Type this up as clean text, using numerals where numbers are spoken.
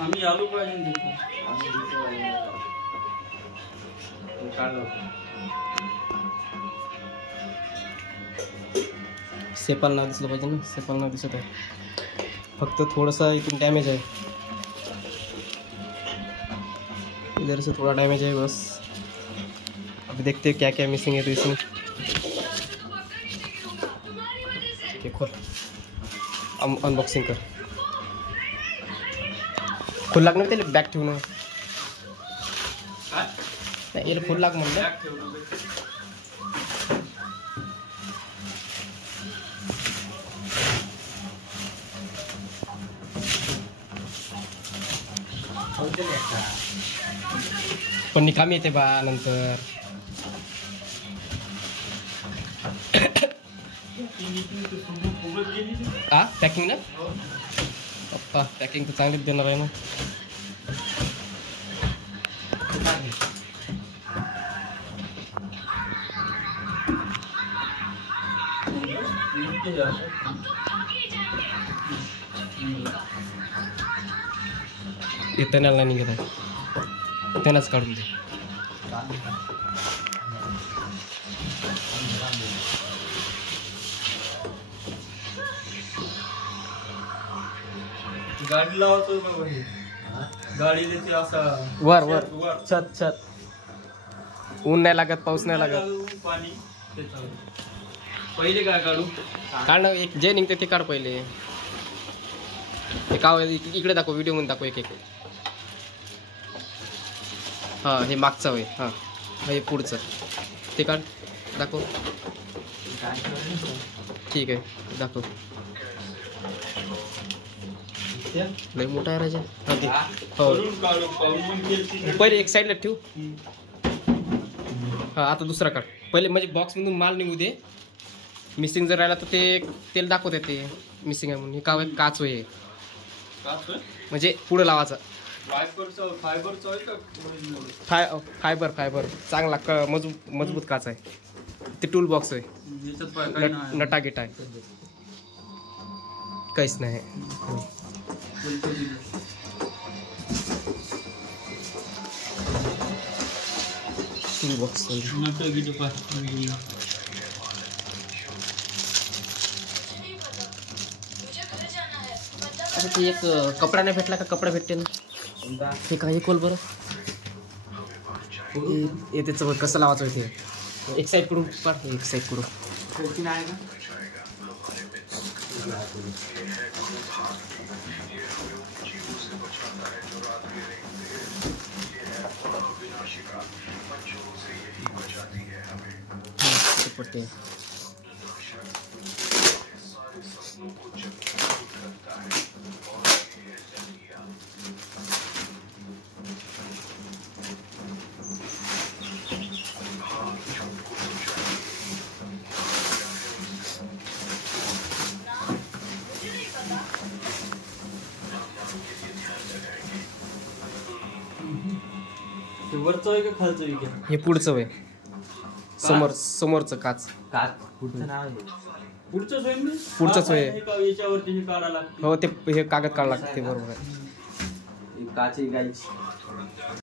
आम्ही आलू पाहिजे सेपाल नाव दिसलं पाहिजे ना, सेपाल नाव दिसत आहे, फक्त थोडासा इथून डॅमेज आहे, इधर से थोड़ा डैमेज है बस। अभी देखते हैं क्या क्या मिसिंग है तो इसमें। ठीक है, खोल, अनबॉक्सिंग कर, फुल लागणार त्याला बॅग ठेवून नाही, याला फुल लाग म्हणलं। पण निकामी येते बा नंतर। हा पॅकिंग ना पप्पा, पॅकिंग तर चांगलीच देणार आहे ना। येताना नाही निघत आहे, त्यांनाच काढून दे। गाडी लावतो बाबा, हे गाडी देते असा वर वर छत छत, ऊन नाही लागत, पाऊस नाही लागत, पाणी पहिले काय काढू, काढ ना, एक जे निघते ते काढ पहिले। का इकडे दाखव, व्हिडिओ मध्ये दाखव एक एक। हा हे मागचं होय, हा हे पुढचं ते काढ, दाखव। ठीक आहे दाखव, लय मोठा आहे राजा। हो पहिले एक साईडला ठेवू, हा आता दुसरा काढ पहिले, म्हणजे बॉक्स मधून माल निघू दे। मिसिंग जर राहिला तर ते तेल दाखवते ते मिसिंग आहे म्हणून। हे का काच होय, म्हणजे पुढे लावायचा फायबर फायबर चांगला मजबूत काच आहे ते। टूल बॉक्स आहे, नटा गिटा आहे, काहीच नाही। टूल बॉक्स ते एक कपडा नाही भेटला का, कपडा भेटते ना ते काही खोल बरं, हे त्याचं कसं लावायचं ते, एक साईड कडून काढ, एक साईड कडून पडते। वरचं आहे का खालचं आहे? हे पुढचं आहे, समोरचं काच, पुढचंच आहे, पुढचंच आहे। याच्यावरती हे काढायला लागते, हो ते हे कागद काढायला लागते, बरोबर आहे। काच गायची